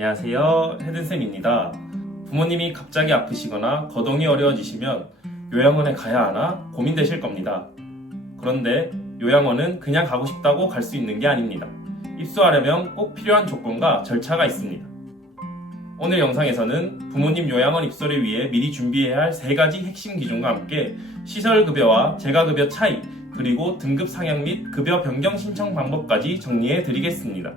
안녕하세요, 헤든쌤입니다. 부모님이 갑자기 아프시거나 거동이 어려워지시면 요양원에 가야 하나 고민되실 겁니다. 그런데 요양원은 그냥 가고 싶다고 갈 수 있는 게 아닙니다. 입소하려면 꼭 필요한 조건과 절차가 있습니다. 오늘 영상에서는 부모님 요양원 입소를 위해 미리 준비해야 할 3가지 핵심 기준과 함께 시설급여와 재가급여 차이, 그리고 등급 상향 및 급여 변경 신청 방법까지 정리해 드리겠습니다.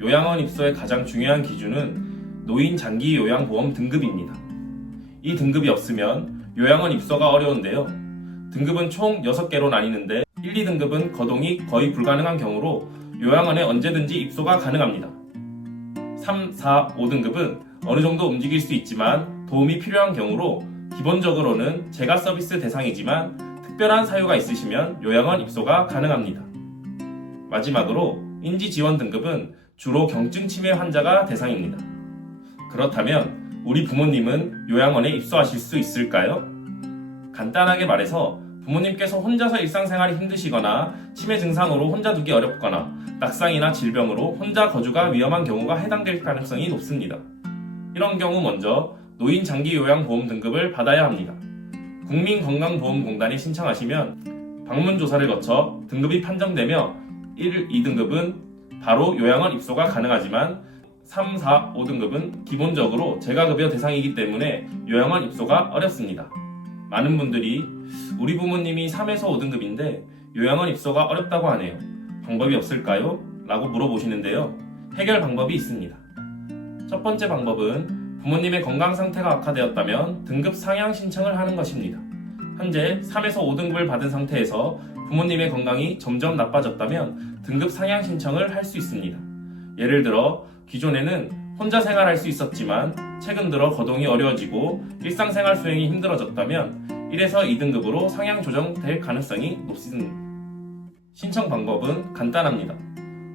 요양원 입소의 가장 중요한 기준은 노인 장기 요양보험 등급입니다. 이 등급이 없으면 요양원 입소가 어려운데요. 등급은 총 6개로 나뉘는데 1, 2등급은 거동이 거의 불가능한 경우로 요양원에 언제든지 입소가 가능합니다. 3, 4, 5등급은 어느 정도 움직일 수 있지만 도움이 필요한 경우로 기본적으로는 재가 서비스 대상이지만 특별한 사유가 있으시면 요양원 입소가 가능합니다. 마지막으로 인지지원 등급은 주로 경증 치매 환자가 대상입니다. 그렇다면 우리 부모님은 요양원에 입소하실 수 있을까요? 간단하게 말해서 부모님께서 혼자서 일상생활이 힘드시거나 치매 증상으로 혼자 두기 어렵거나 낙상이나 질병으로 혼자 거주가 위험한 경우가 해당될 가능성이 높습니다. 이런 경우 먼저 노인 장기 요양보험 등급을 받아야 합니다. 국민건강보험공단에 신청하시면 방문조사를 거쳐 등급이 판정되며 1, 2등급은 바로 요양원 입소가 가능하지만 3, 4, 5등급은 기본적으로 재가급여 대상이기 때문에 요양원 입소가 어렵습니다. 많은 분들이 우리 부모님이 3에서 5등급인데 요양원 입소가 어렵다고 하네요. 방법이 없을까요? 라고 물어보시는데요. 해결 방법이 있습니다. 첫 번째 방법은 부모님의 건강 상태가 악화되었다면 등급 상향 신청을 하는 것입니다. 현재 3에서 5등급을 받은 상태에서 부모님의 건강이 점점 나빠졌다면 등급 상향 신청을 할 수 있습니다. 예를 들어 기존에는 혼자 생활할 수 있었지만 최근 들어 거동이 어려워지고 일상생활 수행이 힘들어졌다면 1에서 2등급으로 상향 조정될 가능성이 높습니다. 신청 방법은 간단합니다.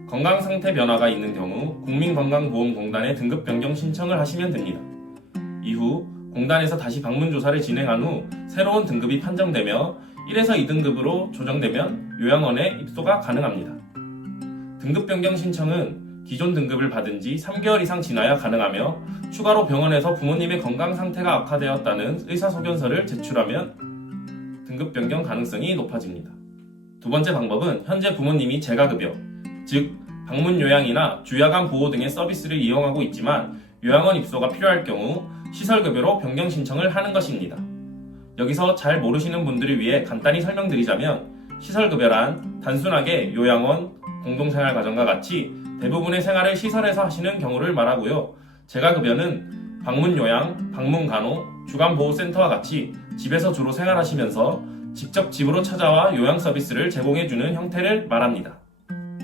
건강 상태 변화가 있는 경우 국민건강보험공단에 등급 변경 신청을 하시면 됩니다. 이후 공단에서 다시 방문조사를 진행한 후 새로운 등급이 판정되며 1에서 2등급으로 조정되면 요양원에 입소가 가능합니다. 등급 변경 신청은 기존 등급을 받은 지 3개월 이상 지나야 가능하며 추가로 병원에서 부모님의 건강 상태가 악화되었다는 의사소견서를 제출하면 등급 변경 가능성이 높아집니다. 두 번째 방법은 현재 부모님이 재가급여, 즉 방문 요양이나 주야간 보호 등의 서비스를 이용하고 있지만 요양원 입소가 필요할 경우 시설급여로 변경 신청을 하는 것입니다. 여기서 잘 모르시는 분들을 위해 간단히 설명드리자면 시설급여란 단순하게 요양원, 공동생활가정과 같이 대부분의 생활을 시설에서 하시는 경우를 말하고요. 재가급여는 방문요양, 방문간호, 주간보호센터와 같이 집에서 주로 생활하시면서 직접 집으로 찾아와 요양 서비스를 제공해주는 형태를 말합니다.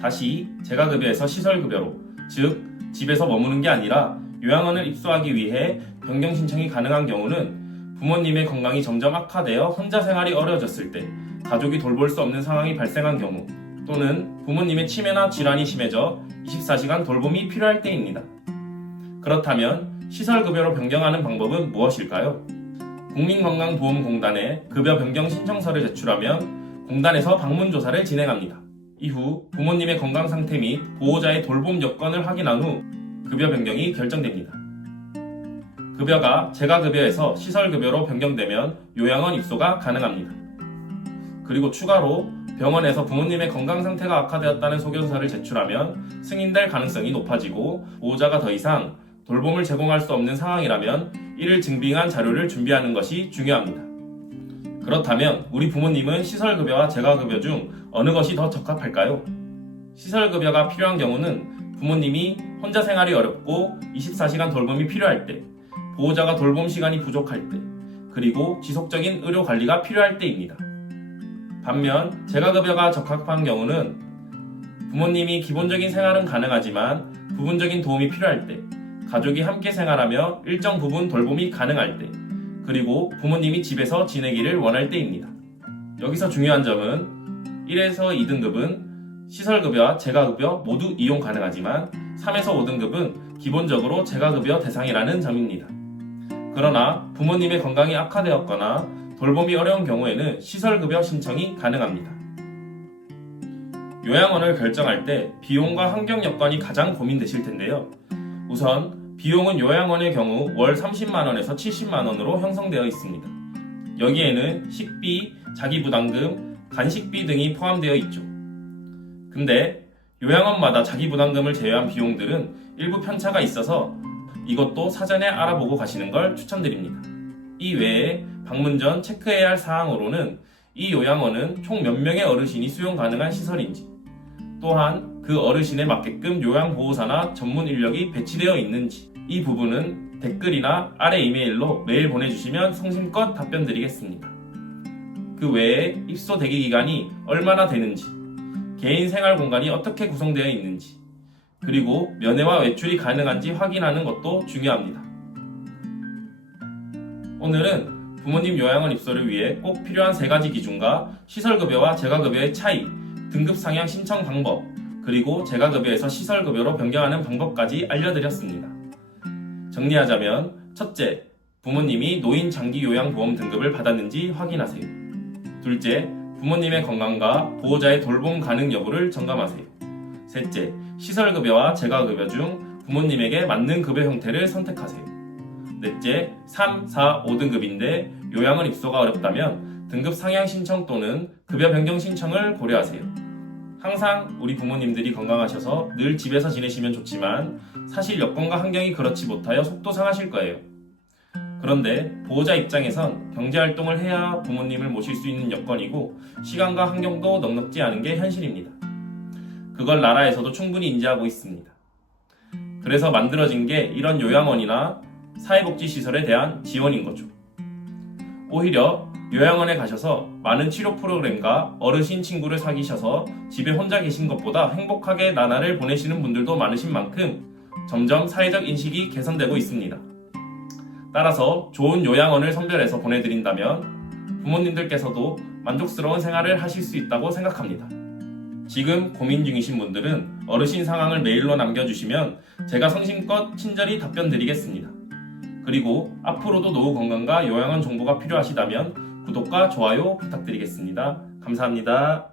다시 재가급여에서 시설급여로, 즉 집에서 머무는 게 아니라 요양원을 입소하기 위해 변경 신청이 가능한 경우는 부모님의 건강이 점점 악화되어 혼자 생활이 어려워졌을 때, 가족이 돌볼 수 없는 상황이 발생한 경우, 또는 부모님의 치매나 질환이 심해져 24시간 돌봄이 필요할 때입니다. 그렇다면 시설급여로 변경하는 방법은 무엇일까요? 국민건강보험공단에 급여 변경 신청서를 제출하면 공단에서 방문조사를 진행합니다. 이후 부모님의 건강 상태 및 보호자의 돌봄 여건을 확인한 후 급여 변경이 결정됩니다. 급여가 재가급여에서 시설급여로 변경되면 요양원 입소가 가능합니다. 그리고 추가로 병원에서 부모님의 건강 상태가 악화되었다는 소견서를 제출하면 승인될 가능성이 높아지고 보호자가 더 이상 돌봄을 제공할 수 없는 상황이라면 이를 증빙한 자료를 준비하는 것이 중요합니다. 그렇다면 우리 부모님은 시설급여와 재가급여 중 어느 것이 더 적합할까요? 시설급여가 필요한 경우는 부모님이 혼자 생활이 어렵고 24시간 돌봄이 필요할 때, 보호자가 돌봄 시간이 부족할 때, 그리고 지속적인 의료 관리가 필요할 때입니다. 반면 재가급여가 적합한 경우는 부모님이 기본적인 생활은 가능하지만 부분적인 도움이 필요할 때, 가족이 함께 생활하며 일정 부분 돌봄이 가능할 때, 그리고 부모님이 집에서 지내기를 원할 때입니다. 여기서 중요한 점은 1에서 2등급은 시설급여와 재가급여 모두 이용 가능하지만 3에서 5등급은 기본적으로 재가급여 대상이라는 점입니다. 그러나 부모님의 건강이 악화되었거나 돌봄이 어려운 경우에는 시설급여 신청이 가능합니다. 요양원을 결정할 때 비용과 환경 여건이 가장 고민되실 텐데요. 우선 비용은 요양원의 경우 월 30만 원에서 70만 원으로 형성되어 있습니다. 여기에는 식비, 자기부담금, 간식비 등이 포함되어 있죠. 근데 요양원마다 자기부담금을 제외한 비용들은 일부 편차가 있어서 이것도 사전에 알아보고 가시는 걸 추천드립니다. 이 외에 방문 전 체크해야 할 사항으로는 이 요양원은 총 몇 명의 어르신이 수용 가능한 시설인지, 또한 그 어르신에 맞게끔 요양보호사나 전문 인력이 배치되어 있는지, 이 부분은 댓글이나 아래 이메일로 메일 보내주시면 성심껏 답변 드리겠습니다. 그 외에 입소 대기 기간이 얼마나 되는지, 개인 생활 공간이 어떻게 구성되어 있는지, 그리고 면회와 외출이 가능한지 확인하는 것도 중요합니다. 오늘은 부모님 요양원 입소를 위해 꼭 필요한 3가지 기준과 시설급여와 재가급여의 차이, 등급 상향 신청 방법, 그리고 재가급여에서 시설급여로 변경하는 방법까지 알려드렸습니다. 정리하자면, 첫째, 부모님이 노인 장기 요양보험 등급을 받았는지 확인하세요. 둘째, 부모님의 건강과 보호자의 돌봄 가능 여부를 점검하세요. 셋째, 시설급여와 재가급여 중 부모님에게 맞는 급여 형태를 선택하세요. 넷째, 3, 4, 5등급인데 요양원 입소가 어렵다면 등급 상향 신청 또는 급여 변경 신청을 고려하세요. 항상 우리 부모님들이 건강하셔서 늘 집에서 지내시면 좋지만 사실 여건과 환경이 그렇지 못하여 속도 상하실 거예요. 그런데 보호자 입장에선 경제활동을 해야 부모님을 모실 수 있는 여건이고 시간과 환경도 넉넉지 않은 게 현실입니다. 그걸 나라에서도 충분히 인지하고 있습니다. 그래서 만들어진 게 이런 요양원이나 사회복지시설에 대한 지원인 거죠. 오히려 요양원에 가셔서 많은 치료 프로그램과 어르신 친구를 사귀셔서 집에 혼자 계신 것보다 행복하게 나날을 보내시는 분들도 많으신 만큼 점점 사회적 인식이 개선되고 있습니다. 따라서 좋은 요양원을 선별해서 보내드린다면 부모님들께서도 만족스러운 생활을 하실 수 있다고 생각합니다. 지금 고민 중이신 분들은 어르신 상황을 메일로 남겨주시면 제가 성심껏 친절히 답변 드리겠습니다. 그리고 앞으로도 노후 건강과 요양원 정보가 필요하시다면 구독과 좋아요 부탁드리겠습니다. 감사합니다.